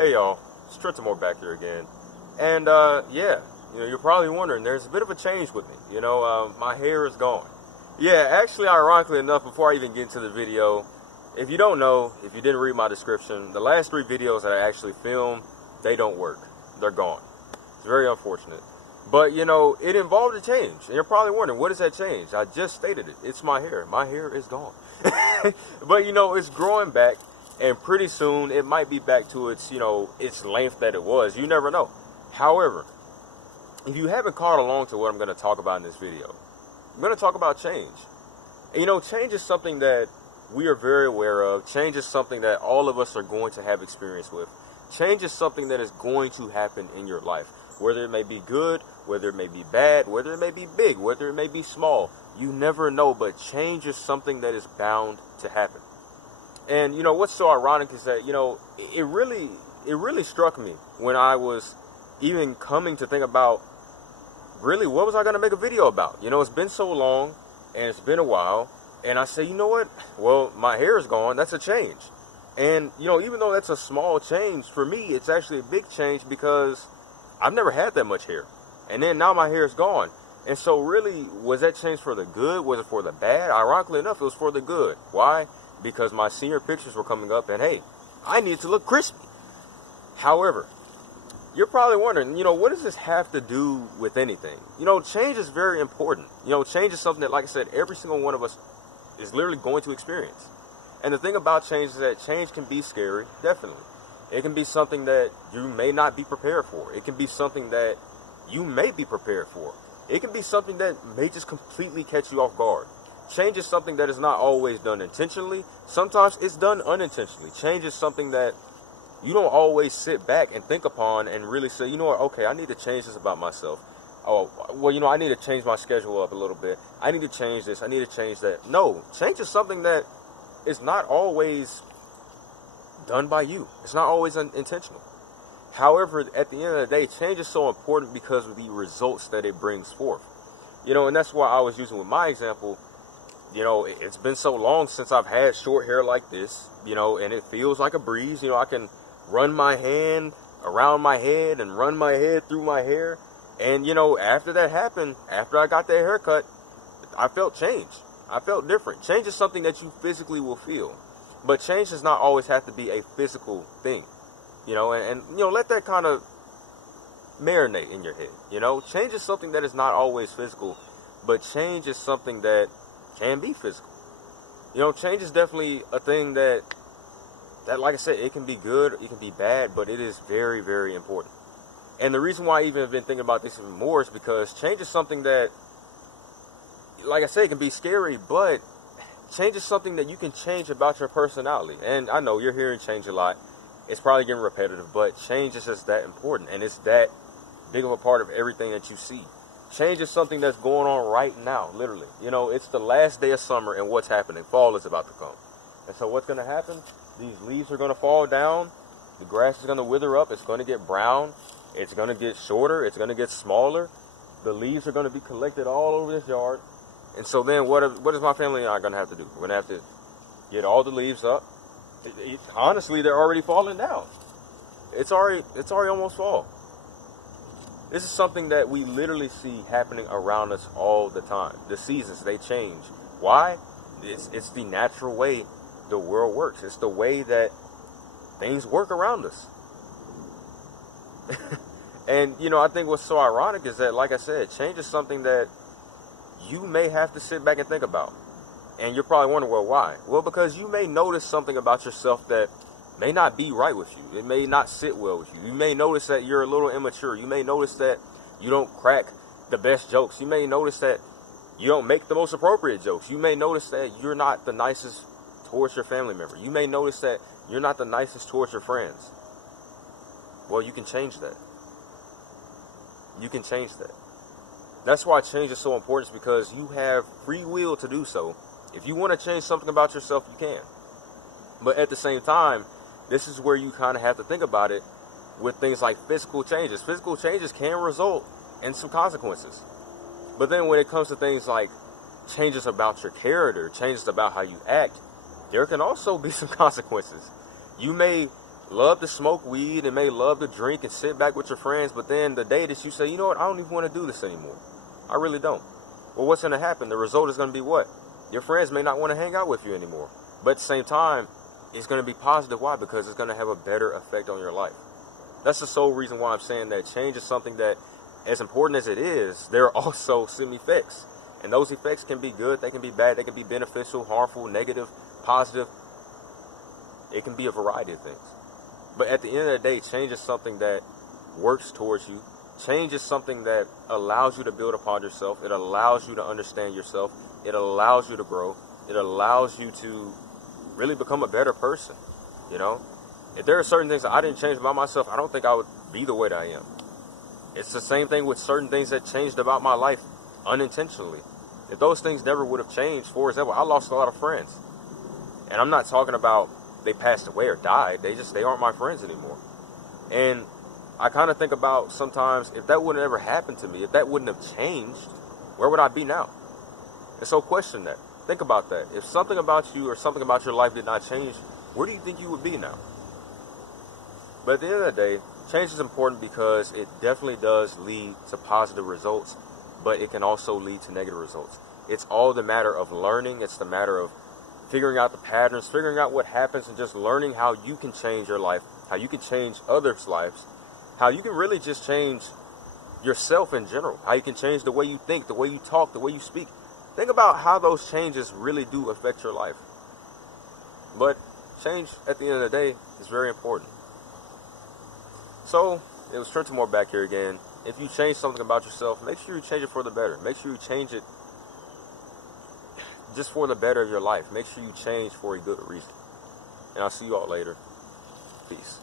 Hey y'all, it's Trenton back here again. And yeah, you're probably wondering, there's a bit of a change with me. My hair is gone. Yeah, actually, ironically enough, before I even get into the video, if you don't know, if you didn't read my description, the last 3 videos that I actually filmed, they don't work. They're gone. It's very unfortunate. But, it involved a change. And you're probably wondering, what is that change? I just stated it. It's my hair. My hair is gone. But, it's growing back. And pretty soon, it might be back to its, its length that it was. You never know. However, if you haven't caught along to what I'm going to talk about in this video, I'm going to talk about change. And, change is something that we are very aware of. Change is something that all of us are going to have experience with. Change is something that is going to happen in your life. Whether it may be good, whether it may be bad, whether it may be big, whether it may be small. You never know, but change is something that is bound to happen. And, what's so ironic is that, it really struck me when I was even coming to think about, really, what was I going to make a video about? It's been so long and it's been a while. And I say, you know what? Well, my hair is gone. That's a change. And, even though that's a small change, for me, it's actually a big change because I've never had that much hair. And then now my hair is gone. And so really, was that change for the good? Was it for the bad? Ironically enough, it was for the good. Why? Because my senior pictures were coming up and, hey, I needed to look crispy. However, you're probably wondering, what does this have to do with anything? Change is very important. Change is something that, like I said, every single one of us is literally going to experience. And the thing about change is that change can be scary, definitely. It can be something that you may not be prepared for. It can be something that you may be prepared for. It can be something that may just completely catch you off guard. Change is something that is not always done intentionally. Sometimes it's done unintentionally. Change is something that you don't always sit back and think upon and really say, you know what, okay, I need to change this about myself. Oh, well, I need to change my schedule up a little bit. I need to change this. I need to change that. No, change is something that is not always done by you. It's not always intentional. However, at the end of the day, change is so important because of the results that it brings forth. And that's why I was using with my example, it's been so long since I've had short hair like this, and it feels like a breeze. I can run my hand around my head and run my head through my hair. And, after that happened, after I got that haircut, I felt change. I felt different. Change is something that you physically will feel. But change does not always have to be a physical thing, and let that kind of marinate in your head. Change is something that is not always physical, but change is something that can be physical. Change is definitely a thing that, like I said, it can be good, it can be bad, but it is very, very important. And the reason why I even have been thinking about this even more is because change is something that, like I said, it can be scary, but change is something that you can change about your personality. And I know you're hearing change a lot. It's probably getting repetitive, but change is just that important. And it's that big of a part of everything that you see. Change is something that's going on right now, literally. It's the last day of summer and what's happening? Fall is about to come. And so what's going to happen? These leaves are going to fall down. The grass is going to wither up. It's going to get brown. It's going to get shorter. It's going to get smaller. The leaves are going to be collected all over this yard. And so then what is my family and I going to have to do? We're going to have to get all the leaves up. Honestly, they're already falling down. It's already almost fall. This is something that we literally see happening around us all the time. The seasons, they change. Why? It's the natural way the world works. It's the way that things work around us. And, I think what's so ironic is that, like I said, change is something that you may have to sit back and think about. And you're probably wondering, well, why? Well, because you may notice something about yourself that may not be right with you. It may not sit well with you. You may notice that you're a little immature. You may notice that you don't crack the best jokes. You may notice that you don't make the most appropriate jokes. You may notice that you're not the nicest towards your family member. You may notice that you're not the nicest towards your friends. Well, you can change that. You can change that. That's why change is so important, because you have free will to do so. If you want to change something about yourself, you can. But at the same time, this is where you kind of have to think about it with things like physical changes. Physical changes can result in some consequences. But then when it comes to things like changes about your character, changes about how you act, there can also be some consequences. You may love to smoke weed and may love to drink and sit back with your friends, but then the day that you say, you know what, I don't even want to do this anymore. I really don't. Well, what's going to happen? The result is going to be what? Your friends may not want to hang out with you anymore. But at the same time, it's going to be positive. Why? Because it's going to have a better effect on your life. That's the sole reason why I'm saying that change is something that, as important as it is, there are also some effects. And those effects can be good, they can be bad, they can be beneficial, harmful, negative, positive. It can be a variety of things. But at the end of the day, change is something that works towards you. Change is something that allows you to build upon yourself. It allows you to understand yourself. It allows you to grow. It allows you to really become a better person. You know, if there are certain things that I didn't change about myself, I don't think I would be the way that I am. It's the same thing with certain things that changed about my life unintentionally. If those things never would have changed, for example, I lost a lot of friends. And I'm not talking about they passed away or died. They aren't my friends anymore. And I kind of think about sometimes, if that wouldn't ever happen to me, if that wouldn't have changed, where would I be now? And so question that. Think about that. If something about you or something about your life did not change, where do you think you would be now? But at the end of the day, change is important because it definitely does lead to positive results, but it can also lead to negative results. It's all the matter of learning. It's the matter of figuring out the patterns, figuring out what happens, and just learning how you can change your life, how you can change others' lives, how you can really just change yourself in general, how you can change the way you think, the way you talk, the way you speak. Think about how those changes really do affect your life. But change, at the end of the day, is very important. So, it was Trenton back here again. If you change something about yourself, make sure you change it for the better. Make sure you change it just for the better of your life. Make sure you change for a good reason. And I'll see you all later. Peace.